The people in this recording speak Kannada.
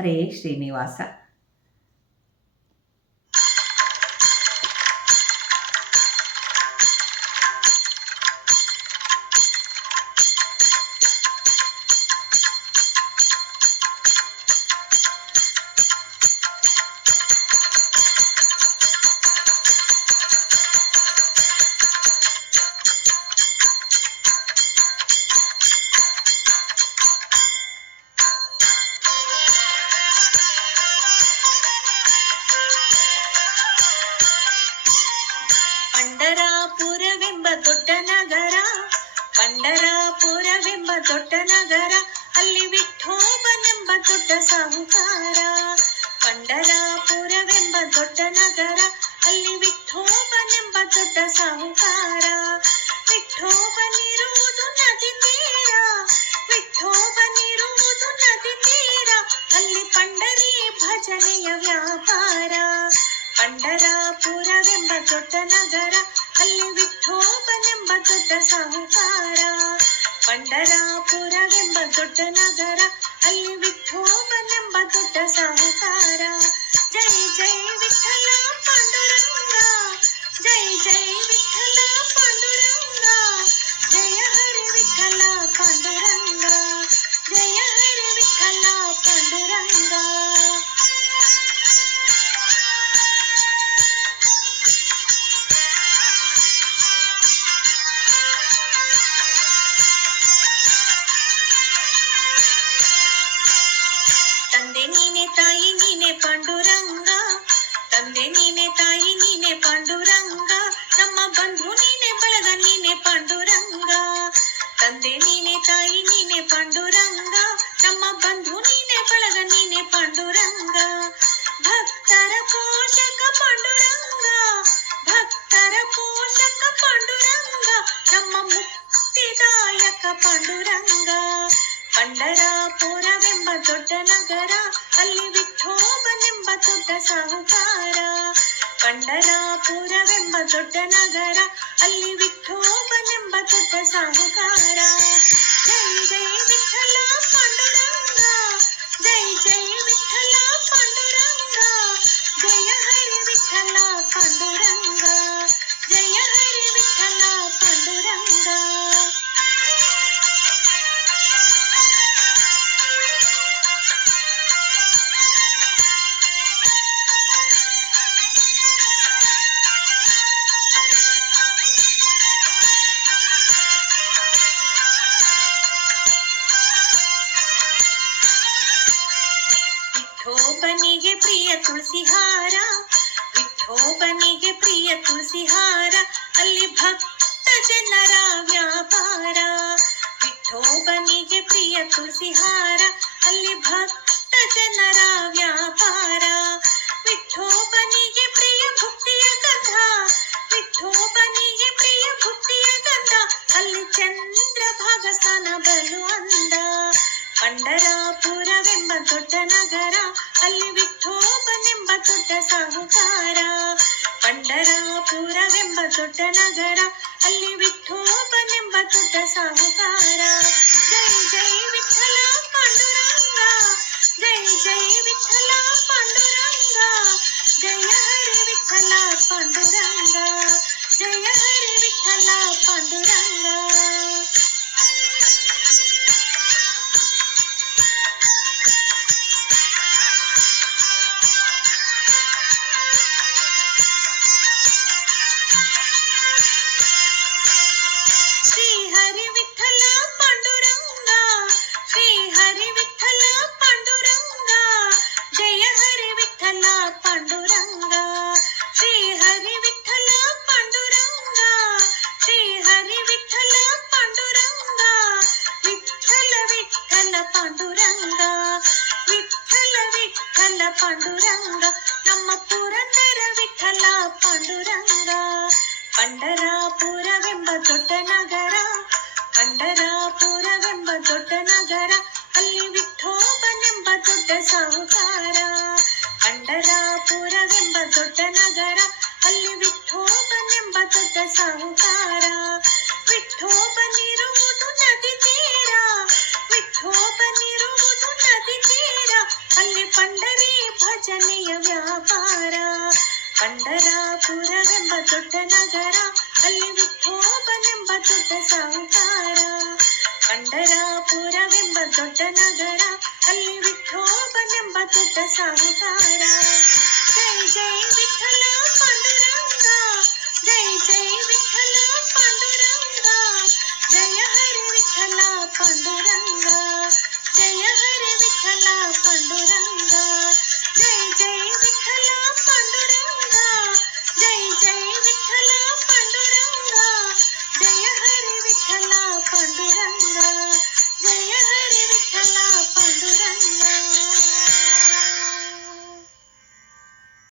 ಹರೇ ಶ್ರೀನಿವಾಸ. ಪಂಡರಾಪುರವೆಂಬ ದೊಡ್ಡ ನಗರ, ಪಂಡರಾಪುರವೆಂಬ ದೊಡ್ಡ ನಗರ, ಅಲ್ಲಿ ವಿಠೋಬನೆಂಬ ದೊಡ್ಡ ಸಾಹುಕಾರ. ಪಂಡರಾಪುರವೆಂಬ ದೊಡ್ಡ ನಗರ, ಅಲ್ಲಿ ವಿಠೋಬನೆಂಬ ದೊಡ್ಡ ಸಾಹುಕಾರ. ವಿಠೋಬನಿರುವುದು ನದಿ ತೀರ, ವಿಠೋಬನಿರುವುದು ನದಿ ತೀರ, ಅಲ್ಲಿ ಪಂಡರಿ ಭಜನೆಯ ವ್ಯಾಪಾರ. ಪಂಡರಾಪುರವೆಂಬ ದೊಡ್ಡ ನಗರ, ಅಲ್ಲಿ ವಿಠೋಬನೆಂಬ ದೊಡ್ಡ ಸಾಹುಕಾರ. ಪಂಡರಾಪುರವೆಂಬ ದೊಡ್ಡ ನಗರ, ಅಲ್ಲಿ ವಿಠೋಬನೆಂಬ ದೊಡ್ಡ ಸಾಹುಕಾರ. ಜೈ ಜೈ ವಿಠಲ ಪಾಂಡುರಂಗ, ಜೈ ಜೈ ವಿಠಲ ಪಾಂಡುರಂಗ, ಜಯ ಹರಿ ವಿಠಲ ಪಾಂಡುರಂಗ, ಜಯ ಹರಿ ವಿಠಲ ಪಾಂಡುರಂಗ. ತಂದೆ ನೀನೆ ತಾಯಿ ನೀನೆ ಪಾಂಡುರಂಗ, ತಂದೆ ನೀನೆ ತಾಯಿ ನೀನೆ ಪಾಂಡುರಂಗ, ನಮ್ಮ ಬಂಧು ನೀನೆ ಬಳಗ ನೀನೆ ಪಾಂಡುರಂಗ. ತಂದೆ ನೀನೆ ತಾಯಿ ನೀನೆ ಪಾಂಡುರಂಗ, ನಮ್ಮ ಬಂಧು ನೀನೆ ಬಳಗ ನೀನೆ ಪಾಂಡುರಂಗ. ಭಕ್ತರ ಪೋಷಕ ಪಾಂಡುರಂಗ, ಭಕ್ತರ ಪೋಷಕ ಪಾಂಡುರಂಗ, ನಮ್ಮ ಮುಕ್ತಿದಾಯಕ ಪಾಂಡುರಂಗ. ಪಂಡರಾಪುರವೆಂಬ ದೊಡ್ಡ ನಗರ, ಅಲ್ಲಿ ವಿಠೋಬನೆಂಬ ದೊಡ್ಡ ಸಾಹುಕಾರ. ಪಂಡರಾಪುರವೆಂಬ ದೊಡ್ಡ ನಗರ, ಅಲ್ಲಿ ವಿಠೋಬನೆಂಬ ದೊಡ್ಡ ಸಾಹುಕಾರ. ಜೈ ಜೈ ವಿಠಲ ಪಾಂಡುರಂಗ, ಜೈ ಜೈ ವಿಠಲ ಪಾಂಡುರಂಗ, ಜಯ ಹರಿ ವಿಠಲ ಪಾಂಡುರಂಗ, ಜಯ ಹರಿ ವಿಠಲ ಪಾಂಡುರಂಗ. ವಿಠೋಬನಿಗೆ ಪ್ರಿಯ ತುಳಸಿ ಹಾರ, ವಿಠೋಬನಿಗೆ ಪ್ರಿಯ ತುಳಸಿ ಹಾರ, ಅಲ್ಲಿ ಭಕ್ತ ಜನರ ವ್ಯಾಪಾರ. ವಿಠೋಬನಿಗೆ ಪ್ರಿಯ ತುಳಸಿ ಹಾರ, ಅಲ್ಲಿ ಭಕ್ತ ಜನರ ವ್ಯಾಪಾರ. ವಿಠೋಬನಿಗೆ ಪ್ರಿಯ ಭುಕ್ತಿಯ ಗಂಧ, ವಿಠೋಬನಿಗೆ ಪ್ರಿಯ ಭುಕ್ತಿಯ ಗಂಧ, ಅಲ್ಲಿ ಚಂದ್ರ ಭಾಗಸ್ಥಾನ ಬಲು ಅಂದ. ಪಂಡರಾಪುರವೆಂಬ ದೊಡ್ಡ ನಗರ, ಅಲ್ಲಿ ವಿಠೋಬನೆಂಬ ದೊಡ್ಡ ಸಾಹುಕಾರ. ಪಂಡರಾಪುರವೆಂಬ ದೊಡ್ಡ ನಗರ, ಅಲ್ಲಿ ವಿಠೋಬನೆಂಬ ದೊಡ್ಡ ಸಾಹುಕಾರ. ಜೈ ಜೈ ವಿಠಲ ಪಾಂಡುರಂಗ, ಜೈ ಜೈ ವಿಠಲ ಪಾಂಡುರಂಗ, ಜಯ ಹರಿ ವಿಠಲ ಪಾಂಡುರಂಗ, ಜಯ ಹರಿ ವಿಠಲ ಪಾಂಡುರಂಗ. ಶ್ರೀ ಹರಿ ವಿಠಲ ಪಾಂಡುರಂಗ, ಶ್ರೀ ಹರಿ ವಿಠಲ ಪಾಂಡುರಂಗ, ಜಯ ಹರಿ ವಿಠಲ ಪಾಂಡುರಂಗ, ಶ್ರೀ ಹರಿ ವಿಠಲ ಪಾಂಡುರಂಗ, ಶ್ರೀ ಹರಿ ವಿಠಲ ಪಾಂಡುರಂಗ, ವಿಠಲ ವಿಠಲ ಪಾಂಡುರಂಗ, ವಿಠಲ ವಿಠಲ ಪಾಂಡುರಂಗ, ನಮ್ಮ ಪುರಂದರ ವಿಠಲ ಪಾಂಡುರಂಗ. ಪಂಡರಾಪುರವೆಂಬ ದೊಡ್ಡ ನಗರ, ಪಂಡರಾಪುರವೆಂಬ ದೊಡ್ಡ ನಗರ, ಅಲ್ಲಿ ವಿಠೋಬನೆಂಬ ದೊಡ್ಡ ಸಾಹುಕಾರ. ಪಂಡರಾಪುರವೆಂಬ ದೊಡ್ಡ ನಗರ, ಅಲ್ಲಿ ವಿಠೋಬನೆಂಬ ದೊಡ್ಡ ಸಾಹುಕಾರ. ವಿಠೋಬನಿರುವುದು ನದಿ ತೀರ, ವಿಠೋಬನಿರುವುದು ನದಿ ತೀರ, ಅಲ್ಲಿ ಪಂಡರಿ ಭಜನೆಯ ವ್ಯಾಪಾರ. ಪಂಡರಾಪುರವೆಂಬ ದೊಡ್ಡ ನಗರ, ಅಲ್ಲಿ ವಿಠೋಬನೆಂಬ ದೊಡ್ಡ ಸಾಹುಕಾರ. ಪಂಡರಾಪುರವೆಂಬ ದೊಡ್ಡ ನಗರ, ಅಲ್ಲಿ ವಿಠೋಬನೆಂಬ ದೊಡ್ಡ ಸಾಹುಕಾರ. ಜೈ ಜೈ ವಿಠಲ ಪಾಂಡುರಂಗ, ಜೈ ಜೈ ವಿಠಲ ಪಾಂಡುರಂಗ, ಜಯ ಹರಿ ವಿಠಲ ಪಾಂಡುರಂಗ, ಜಯ ಹರಿ ವಿಠಲ ಪಾಂಡುರಂಗ, ಜೈ ಜೈ ವಿಠಲ ಪಾಂಡುರಂಗ, ಜೈ ಜೈ ವಿಠಲ ಪಾಂಡುರಂಗ, ಜಯ ಹರಿ ವಿಠಲ ಪಾಂಡುರಂಗ.